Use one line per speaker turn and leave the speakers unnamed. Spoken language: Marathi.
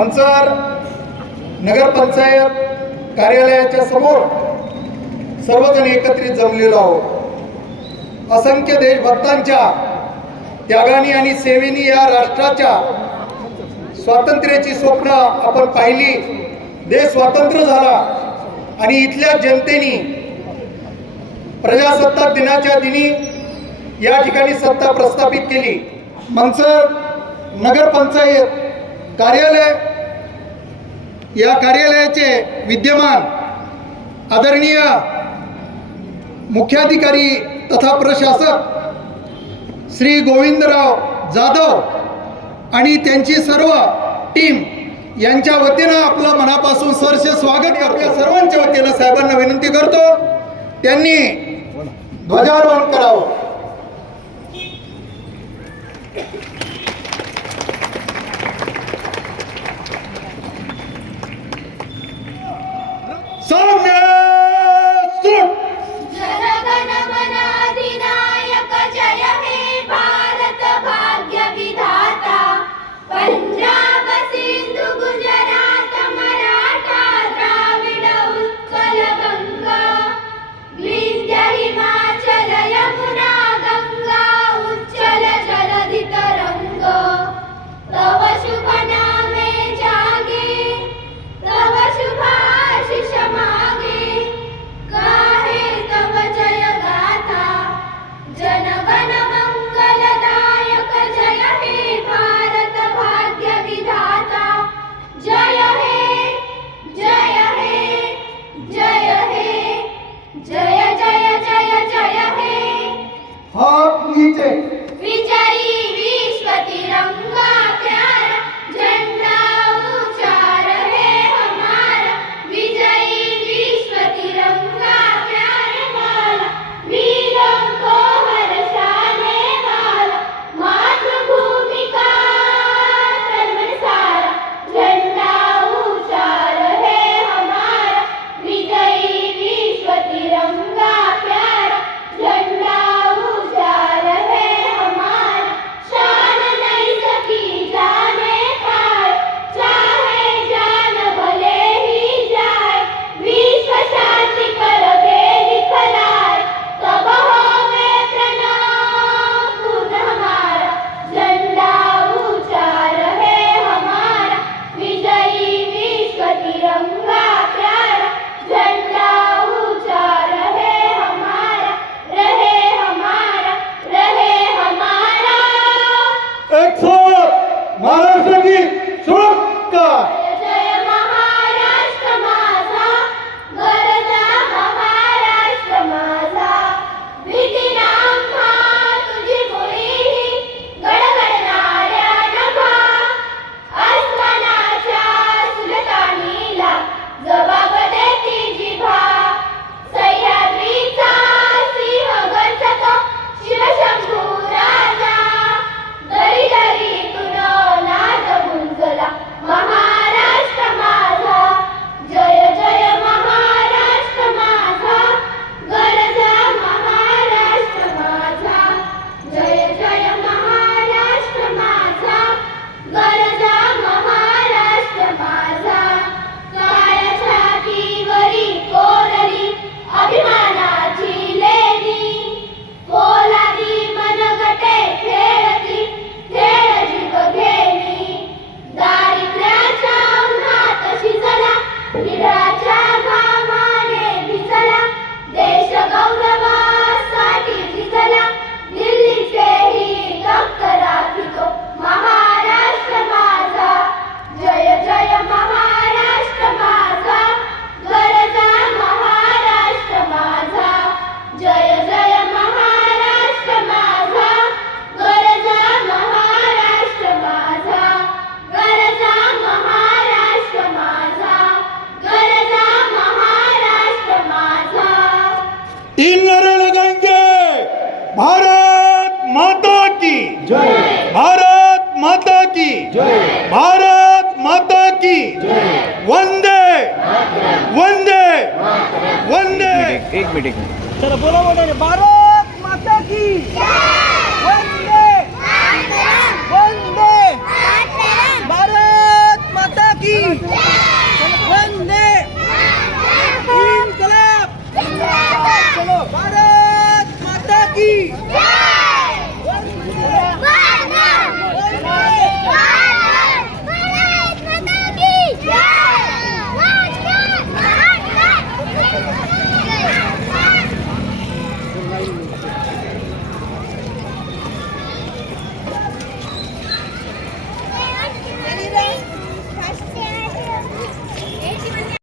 आमचं नगरपंचायत कार्यालयाच्या समोर सर्वजण एकत्रित जमलेलो आहोत. असंख्य देशभक्तांच्या त्यागानी आणि सेवेनी या राष्ट्राच्या स्वातंत्र्याची स्वप्न आपण पाहिली. देश स्वातंत्र्य झाला आणि इथल्या जनतेनी प्रजासत्ताक दिनाच्या दिनी या ठिकाणी सत्ता प्रस्थापित केली. मनसर नगरपंचायत कार्यालय या कार्यालयाचे विद्यमान आदरणीय मुख्याधिकारी तथा प्रशासक श्री गोविंदराव जाधव आणि त्यांची सर्व टीम यांच्या वतीनं आपलं मनापासून सरस स्वागत करतो सर्वांच्या वतीनं साहेबांना विनंती करतो. त्यांनी ध्वजारोहण करावं.
Salve! भारत
माता की। भारत माता की। वंदे वंदे। वंदे।
एक
बोला भारत माता की।